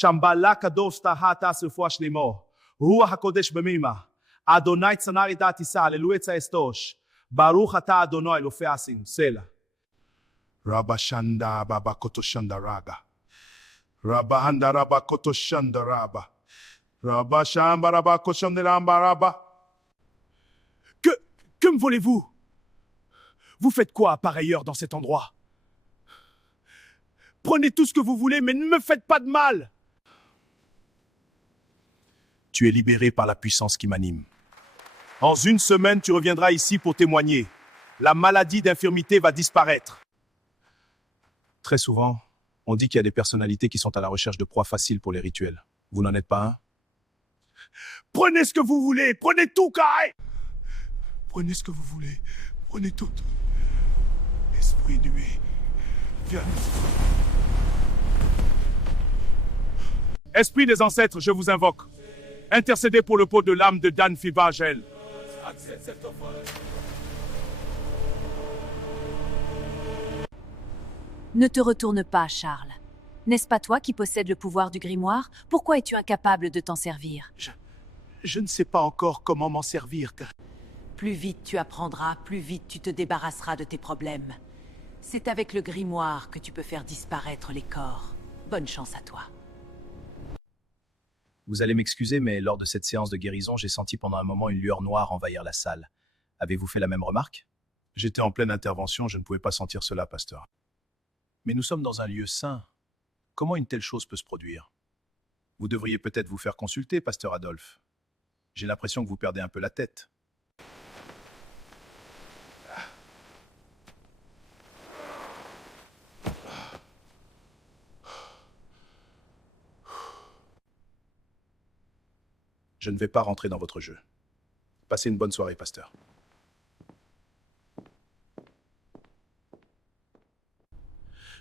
Shambhala kadosh tahata sefua shlemo. Ruach hakodesh b'mima. Adonai tzanari datisa. Alléluia tzaestosh. Baruch ata Adonai lo feasim. Selah. Rabba shanda baba koto shanda raga. Rabba handa rabba koto shanda rabba. Rabba shamba rabba koto shanda rabba. Que me voulez-vous? Vous faites quoi à pareille heure dans cet endroit? Prenez tout ce que vous voulez, mais ne me faites pas de mal. Tu es libéré par la puissance qui m'anime. En une semaine, tu reviendras ici pour témoigner. La maladie d'infirmité va disparaître. Très souvent, on dit qu'il y a des personnalités qui sont à la recherche de proies faciles pour les rituels. Vous n'en êtes pas un? Prenez ce que vous voulez, prenez tout, Kai! Prenez ce que vous voulez, prenez tout. Esprit nué, viens. Esprit des ancêtres, je vous invoque. Intercédez pour le pot de l'âme de Dan Fibagel. Ne te retourne pas, Charles. N'est-ce pas toi qui possèdes le pouvoir du grimoire? Pourquoi es-tu incapable de t'en servir? Je ne sais pas encore comment m'en servir. Plus vite tu apprendras, plus vite tu te débarrasseras de tes problèmes. C'est avec le grimoire que tu peux faire disparaître les corps. Bonne chance à toi. Vous allez m'excuser, mais lors de cette séance de guérison, j'ai senti pendant un moment une lueur noire envahir la salle. Avez-vous fait la même remarque? J'étais en pleine intervention, je ne pouvais pas sentir cela, pasteur. Mais nous sommes dans un lieu saint. Comment une telle chose peut se produire? Vous devriez peut-être vous faire consulter, pasteur Adolphe. J'ai l'impression que vous perdez un peu la tête. Je ne vais pas rentrer dans votre jeu. Passez une bonne soirée, pasteur.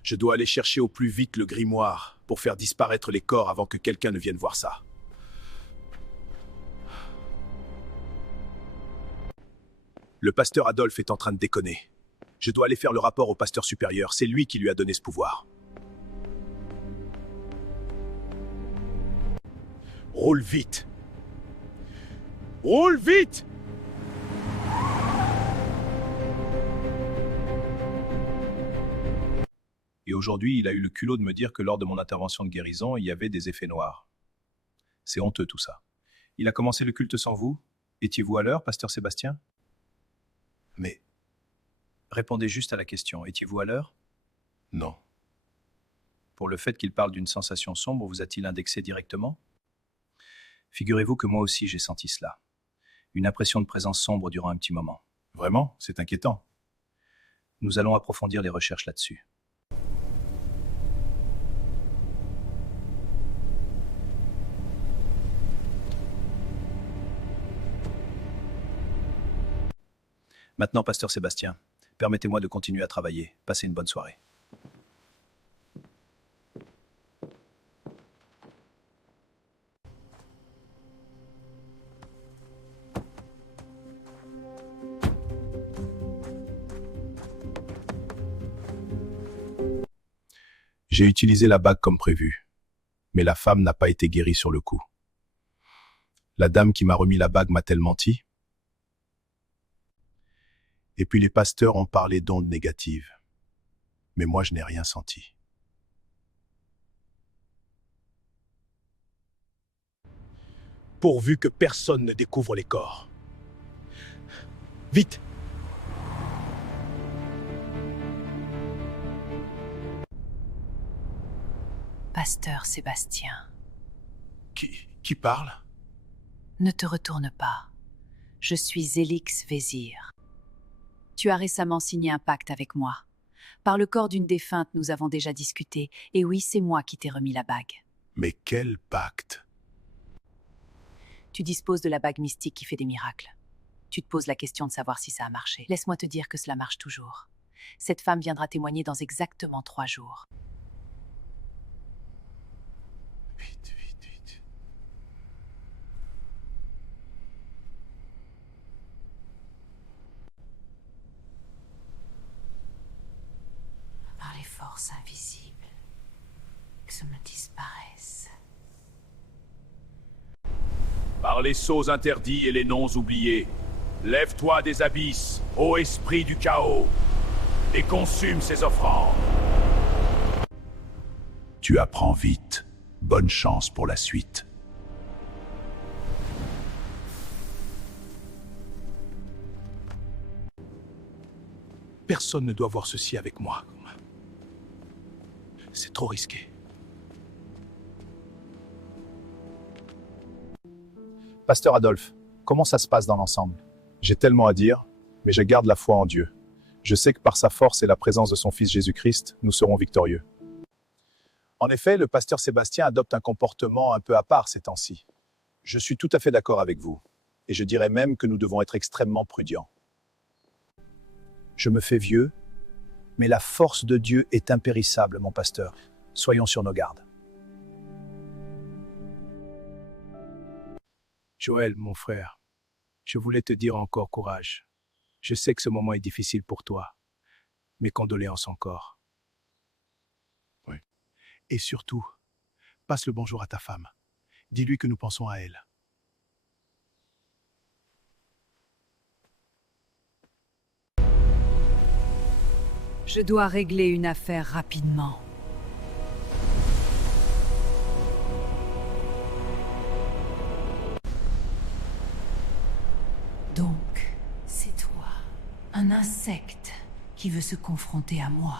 Je dois aller chercher au plus vite le grimoire pour faire disparaître les corps avant que quelqu'un ne vienne voir ça. Le pasteur Adolphe est en train de déconner. Je dois aller faire le rapport au pasteur supérieur. C'est lui qui lui a donné ce pouvoir. Roule vite! Roule vite! Et aujourd'hui, il a eu le culot de me dire que lors de mon intervention de guérison, il y avait des effets noirs. C'est honteux tout ça. Il a commencé le culte sans vous? Étiez-vous à l'heure, pasteur Sébastien? Mais répondez juste à la question. Étiez-vous à l'heure? Non. Pour le fait qu'il parle d'une sensation sombre, vous a-t-il indexé directement? Figurez-vous que moi aussi j'ai senti cela. Une impression de présence sombre durant un petit moment. Vraiment? C'est inquiétant. Nous allons approfondir les recherches là-dessus. Maintenant, pasteur Sébastien, permettez-moi de continuer à travailler. Passez une bonne soirée. J'ai utilisé la bague comme prévu, mais la femme n'a pas été guérie sur le coup. La dame qui m'a remis la bague m'a-t-elle menti? Et puis les pasteurs ont parlé d'ondes négatives. Mais moi, je n'ai rien senti. Pourvu que personne ne découvre les corps. Vite! Pasteur Sébastien, Qui parle? ne te retourne pas. Je suis Élix Vézir. Tu as récemment signé un pacte avec moi. Par le corps d'une défunte, nous avons déjà discuté. Et oui, c'est moi qui t'ai remis la bague. Mais quel pacte? Tu disposes de la bague mystique qui fait des miracles. Tu te poses la question de savoir si ça a marché. Laisse-moi te dire que cela marche toujours. Cette femme viendra témoigner dans exactement 3 jours. Vite, vite, vite. Par les forces invisibles, que cela disparaisse. par les sceaux interdits et les noms oubliés. Lève-toi des abysses, ô esprit du chaos, et consume ces offrandes. Tu apprends vite. Bonne chance pour la suite. Personne ne doit voir ceci avec moi. C'est trop risqué. Pasteur Adolphe, comment ça se passe dans l'ensemble? J'ai tellement à dire, mais je garde la foi en Dieu. Je sais que par sa force et la présence de son Fils Jésus-Christ, nous serons victorieux. En effet, le pasteur Sébastien adopte un comportement un peu à part ces temps-ci. Je suis tout à fait d'accord avec vous, et je dirais même que nous devons être extrêmement prudents. Je me fais vieux, mais la force de Dieu est impérissable, mon pasteur. Soyons sur nos gardes. Joël, mon frère, je voulais te dire encore courage. Je sais que ce moment est difficile pour toi. Mes condoléances encore. Oui. Et surtout, passe le bonjour à ta femme. Dis-lui que nous pensons à elle. Je dois régler une affaire rapidement. Donc, c'est toi, un insecte, qui veut se confronter à moi.